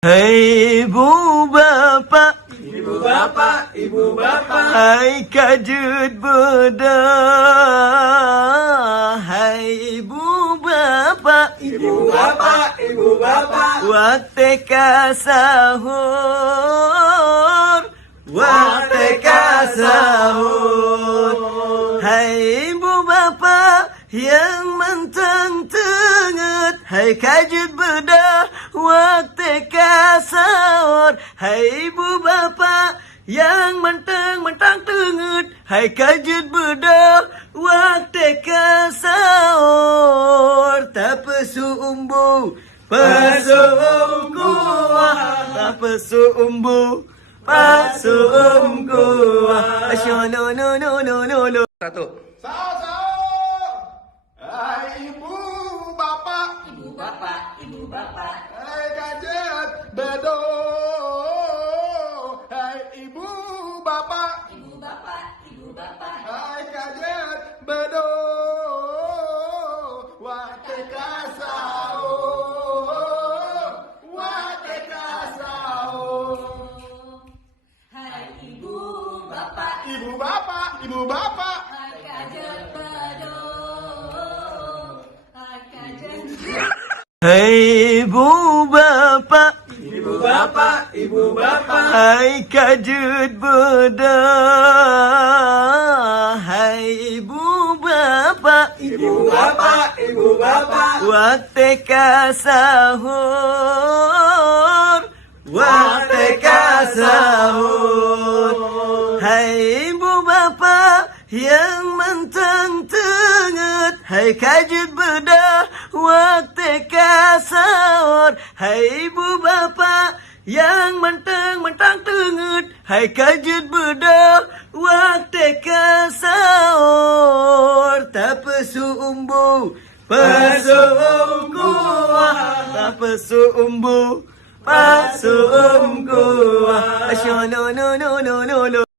Hei ibu bapak, Ibu bapak, ibu bapak, hai kajut bedah. Hai ibu bapak, ibu bapak, ibu bapak, waktu sahur, waktu sahur. Hai ibu bapak yang mentang tenget, hai kajut bedah, waktu sahur. Hai ibu bapak yang mentang tenget, hai kajut bedah, waktu sahur. Tak pesu umbu, pesu kuah, tak pesu umbu, pesu kuah. No no no no no no. Satu. sahur. Hai ibu bapak, Ibu bapak, ibu bapak, hai kajet bedo. Hai ibu bapak, ibu bapak, ibu bapak, hai kajet bedo. Waktu sahur, waktu sahur. hai ibu bapak, Ibu bapak, ibu bapak. hai kajet bedo, hai kajet. Hei ibu bapak, Ibu bapak, ibu bapak, hai kajut bedah. Hai ibu bapak, ibu bapak, ibu bapak, waktu sahur, waktu sahur. Hai ibu bapak yang mentang tenget, hai kajut bedah, waktu sahur. Hai ibu bapak yang mentang tenget, hai kajut bedah, waktu sahur. Tak pesu umbu, pesu kuah, tak pesu umbu, pesu kuah. No no no no no no.